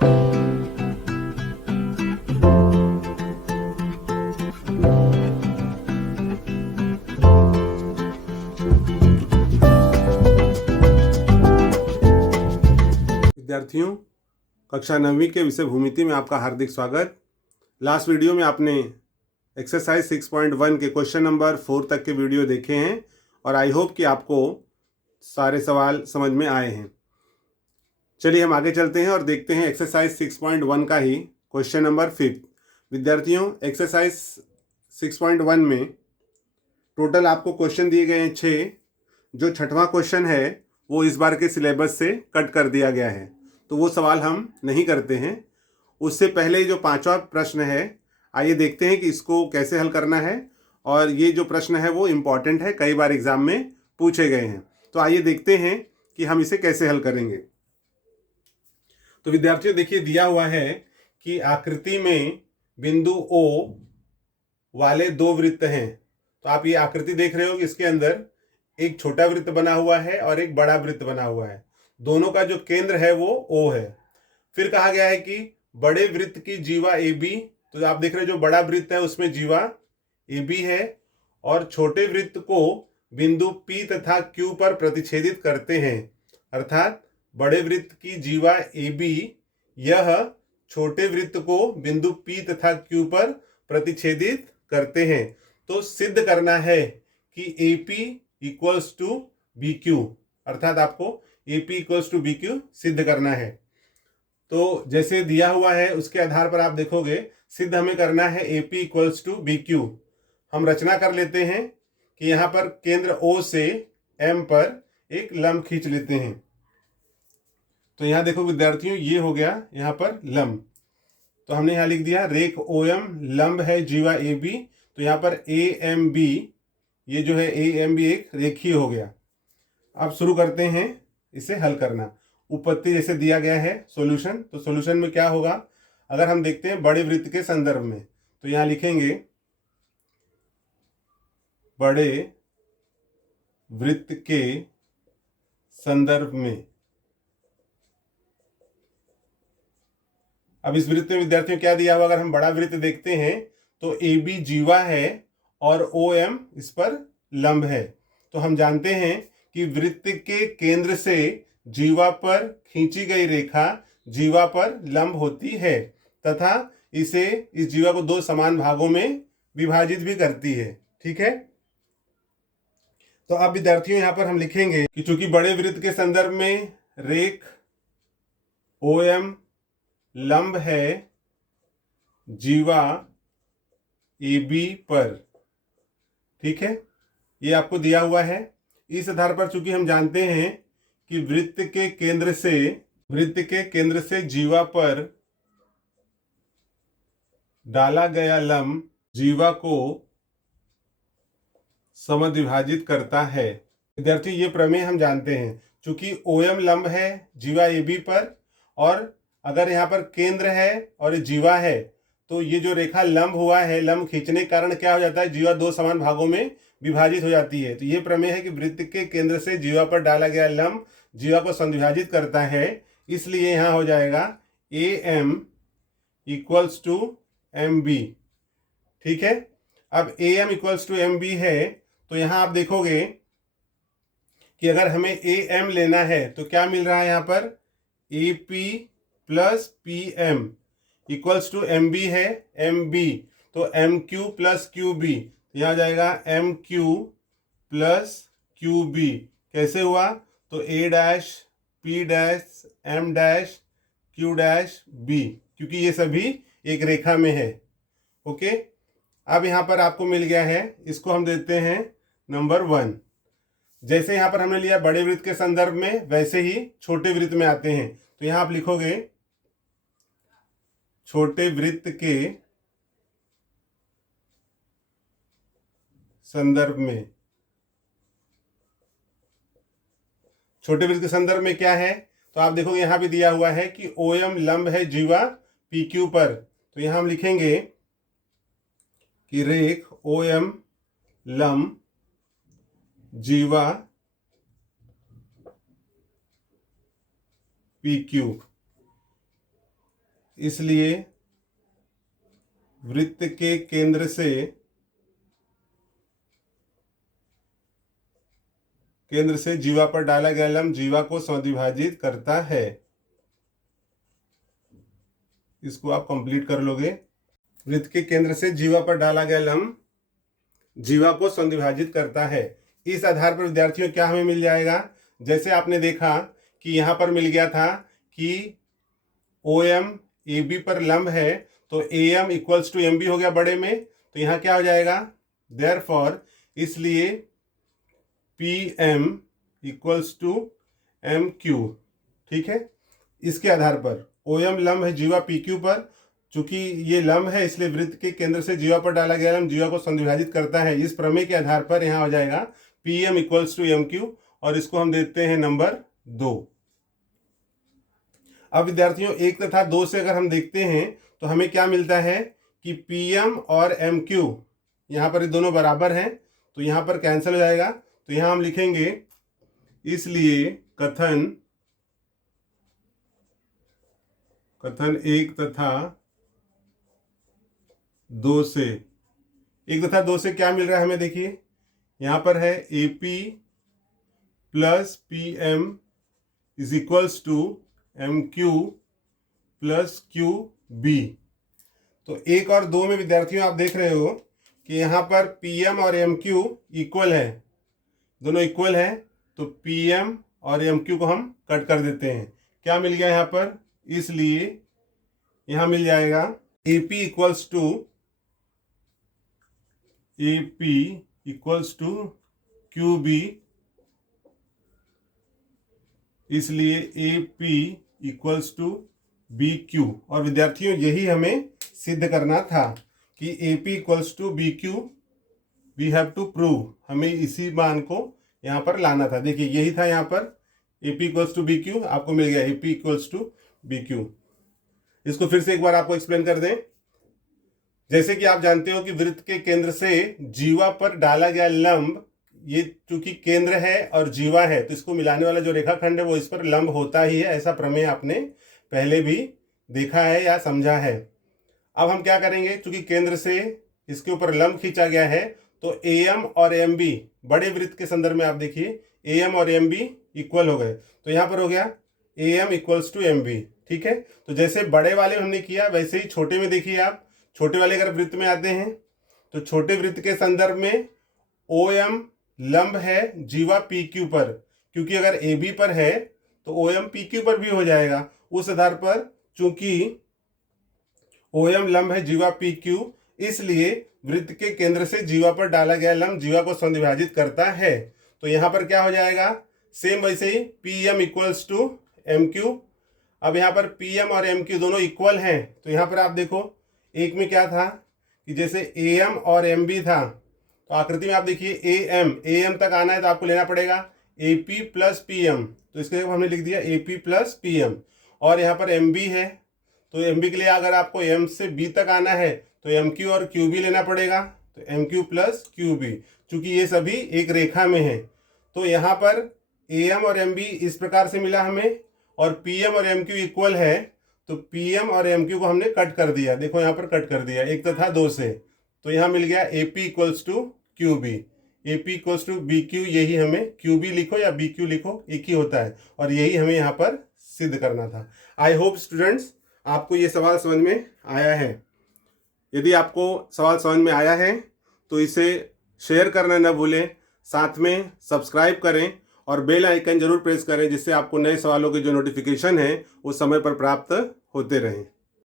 विद्यार्थियों, कक्षा 9वीं के विषय भूमिति में आपका हार्दिक स्वागत। लास्ट वीडियो में आपने एक्सरसाइज 6.1 के क्वेश्चन नंबर 4 तक के वीडियो देखे हैं और आई होप कि आपको सारे सवाल समझ में आए हैं। चलिए हम आगे चलते हैं और देखते हैं एक्सरसाइज 6.1 का ही क्वेश्चन नंबर 5। विद्यार्थियों, एक्सरसाइज 6.1 में टोटल आपको क्वेश्चन दिए गए हैं 6। जो 6वां क्वेश्चन है वो इस बार के सिलेबस से कट कर दिया गया है, तो वो सवाल हम नहीं करते हैं। उससे पहले जो 5वां प्रश्न है, आइए देखते हैं कि इसको कैसे हल करना है। और ये जो प्रश्न है वो इम्पॉर्टेंट है, कई बार एग्जाम में पूछे गए हैं। तो आइए देखते हैं कि हम इसे कैसे हल करेंगे। तो विद्यार्थियों देखिए, दिया हुआ है कि आकृति में बिंदु O वाले 2 वृत्त हैं। तो आप ये आकृति देख रहे हो कि इसके अंदर एक छोटा वृत्त बना हुआ है और एक बड़ा वृत्त बना हुआ है। दोनों का जो केंद्र है वो O है। फिर कहा गया है कि बड़े वृत्त की जीवा AB, तो आप देख रहे हो जो बड़ा वृत्त है उसमें जीवा AB है, और छोटे वृत्त को बिंदु P तथा Q पर प्रतिच्छेदित करते हैं। अर्थात बड़े वृत्त की जीवा AB यह छोटे वृत्त को बिंदु P तथा Q पर प्रतिच्छेदित करते हैं। तो सिद्ध करना है कि AP इक्वल्स टू BQ, अर्थात आपको AP इक्वल्स टू BQ सिद्ध करना है। तो जैसे दिया हुआ है उसके आधार पर आप देखोगे, सिद्ध हमें करना है AP इक्वल्स टू BQ। हम रचना कर लेते हैं कि यहाँ पर केंद्र O से M पर एक लंब खींच लेते हैं। तो यहाँ देखो विद्यार्थियों, ये हो गया यहाँ पर लंब। तो हमने यहाँ लिख दिया रेख OM लंब है जीवा AB। तो यहाँ पर AMB, ये जो है AMB एक रेखीय हो गया। अब शुरू करते हैं इसे हल करना। उपपत्ति जैसे दिया गया है सॉल्यूशन, तो सॉल्यूशन में क्या होगा, अगर हम देखते हैं बड़े वृत्त के संदर्भ में, तो यहाँ लिखेंगे बड़े वृत्त के संदर्भ में। अब इस वृत्त में विद्यार्थियों क्या दिया हुआ, अगर हम बड़ा वृत्त देखते हैं तो AB जीवा है और OM इस पर लंब है। तो हम जानते हैं कि वृत्त के केंद्र से जीवा पर खींची गई रेखा जीवा पर लंब होती है तथा इस जीवा को 2 समान भागों में विभाजित भी करती है। ठीक है। तो अब विद्यार्थियों यहाँ पर हम लिखेंगे कि चूंकि बड़े वृत्त के संदर्भ में रेख OM लंब है जीवा AB पर। ठीक है, ये आपको दिया हुआ है। इस आधार पर चूंकि हम जानते हैं कि वृत्त के केंद्र से जीवा पर डाला गया लंब जीवा को समद्विभाजित करता है। विद्यार्थी, ये प्रमेय हम जानते हैं। चूंकि OM लंब है जीवा AB पर, और अगर यहाँ पर केंद्र है और जीवा है, तो ये जो रेखा लंब हुआ है, लंब खींचने के कारण क्या हो जाता है, जीवा 2 समान भागों में विभाजित हो जाती है। तो ये प्रमेय है कि वृत्त के केंद्र से जीवा पर डाला गया लंब जीवा को समद्विभाजित करता है। इसलिए यहाँ हो जाएगा AM इक्वल्स टू MB। ठीक है। अब AM इक्वल्स टू MB है, तो यहाँ आप देखोगे कि अगर हमें AM लेना है तो क्या मिल रहा है यहाँ पर, AP plus PM equals to MB है, MB तो MQ प्लस QB, यहाँ जाएगा MQ प्लस QB। कैसे हुआ, तो A dash P dash M dash Q dash B, क्योंकि ये सभी एक रेखा में है। ओके, अब यहाँ पर आपको मिल गया है, इसको हम देते हैं नंबर 1। जैसे यहाँ पर हमने लिया बड़े वृत्त के संदर्भ में, वैसे ही छोटे वृत्त में आते हैं। तो यहाँ आप लिखोगे छोटे वृत्त के संदर्भ में। छोटे वृत्त के संदर्भ में क्या है, तो आप देखोगे यहाँ भी दिया हुआ है कि OM लंब है जीवा PQ पर। तो यहाँ हम लिखेंगे कि रेख OM लंब जीवा PQ। इसलिए वृत्त के केंद्र से जीवा पर डाला गया लंब जीवा को समद्विभाजित करता है। इसको आप कंप्लीट कर लोगे। वृत्त के केंद्र से जीवा पर डाला गया लंब जीवा को समद्विभाजित करता है। इस आधार पर विद्यार्थियों क्या हमें मिल जाएगा, जैसे आपने देखा कि यहाँ पर मिल गया था कि OM AB पर लंब है तो AM इक्वल्स टू MB हो गया बड़े में, तो यहाँ क्या हो जाएगा, देयरफॉर इसलिए PM इक्वल्स टू MQ। ठीक है, इसके आधार पर OM लंब है जीवा PQ पर, चूंकि ये लंब है इसलिए वृत्त के केंद्र से जीवा पर डाला गया लंब जीवा को समद्विभाजित करता है। इस प्रमेय के आधार पर यहाँ हो जाएगा PM इक्वल्स टू MQ और इसको हम देते हैं नंबर 2। अब विद्यार्थियों 1 तथा 2 से अगर हम देखते हैं तो हमें क्या मिलता है कि PM और MQ यहाँ पर ये दोनों बराबर हैं, तो यहाँ पर कैंसिल हो जाएगा। तो यहाँ हम लिखेंगे इसलिए कथन 1 तथा 2 से 1 तथा 2 से क्या मिल रहा है हमें, देखिए यहाँ पर है AP plus PM is equals to MQ plus QB। तो 1 और 2 में विद्यार्थियों आप देख रहे हो कि यहाँ पर PM और MQ इक्वल है, दोनों इक्वल है, तो PM और MQ को हम कट कर देते हैं। क्या मिल गया यहाँ पर, इसलिए यहाँ मिल जाएगा AP इक्वल्स टू QB, इसलिए AP इक्वल्स टू BQ। और विद्यार्थियों यही हमें सिद्ध करना था कि AP equals to BQ we have to prove, हमें इसी मान को यहाँ पर लाना था। देखिए यही था, यहाँ पर AP इक्वल्स टू BQ आपको मिल गया, AP इक्वल्स टू BQ। इसको फिर से एक बार आपको एक्सप्लेन कर दें। जैसे कि आप जानते हो कि वृत्त के केंद्र से जीवा पर डाला गया लंब, ये चूंकि केंद्र है और जीवा है तो इसको मिलाने वाला जो रेखाखंड है वो इस पर लंब होता ही है, ऐसा प्रमेय आपने पहले भी देखा है या समझा है। अब हम क्या करेंगे, चूंकि केंद्र से इसके ऊपर लंब खींचा गया है तो AM और MB बड़े वृत्त के संदर्भ में आप देखिए AM और MB इक्वल हो गए, तो यहाँ पर हो गया AM इक्वल्स टू MB। ठीक है, तो जैसे बड़े वाले हमने किया वैसे ही छोटे में देखिए आप, छोटे वाले अगर वृत्त में आते हैं तो छोटे वृत्त के संदर्भ में OM लंब है जीवा PQ पर, क्योंकि अगर AB पर है तो OM PQ पर भी हो जाएगा। उस आधार पर चूंकि OM लंब है जीवा PQ, इसलिए वृत्त के केंद्र से जीवा पर डाला गया लंब जीवा को समद्विभाजित करता है। तो यहाँ पर क्या हो जाएगा, सेम वैसे ही PM इक्वल्स टू MQ। अब यहाँ पर PM और MQ दोनों इक्वल हैं, तो यहाँ पर आप देखो एक में क्या था कि जैसे AM और MB था, तो आकृति में आप देखिए AM तक आना है तो आपको लेना पड़ेगा AP प्लस PM, तो इसके हमने लिख दिया AP प्लस PM। और यहाँ पर MB है तो MB के लिए अगर आपको M से B तक आना है तो MQ और QB लेना पड़ेगा, तो MQ प्लस QB। चूंकि ये सभी एक रेखा में है तो यहाँ पर AM और MB इस प्रकार से मिला हमें, और PM और MQ इक्वल है तो PM और MQ को हमने कट कर दिया। देखो यहाँ पर कट कर दिया 1 तथा 2 से, तो यहाँ मिल गया AP equals to QB, AP equals to BQ। यही हमें QB लिखो या BQ लिखो एक ही होता है, और यही हमें यहाँ पर सिद्ध करना था। आई होप स्टूडेंट्स आपको ये सवाल समझ में आया है। यदि आपको सवाल समझ में आया है तो इसे शेयर करना न भूलें, साथ में सब्सक्राइब करें और बेल आइकन जरूर प्रेस करें, जिससे आपको नए सवालों के जो नोटिफिकेशन है वो समय पर प्राप्त होते रहें।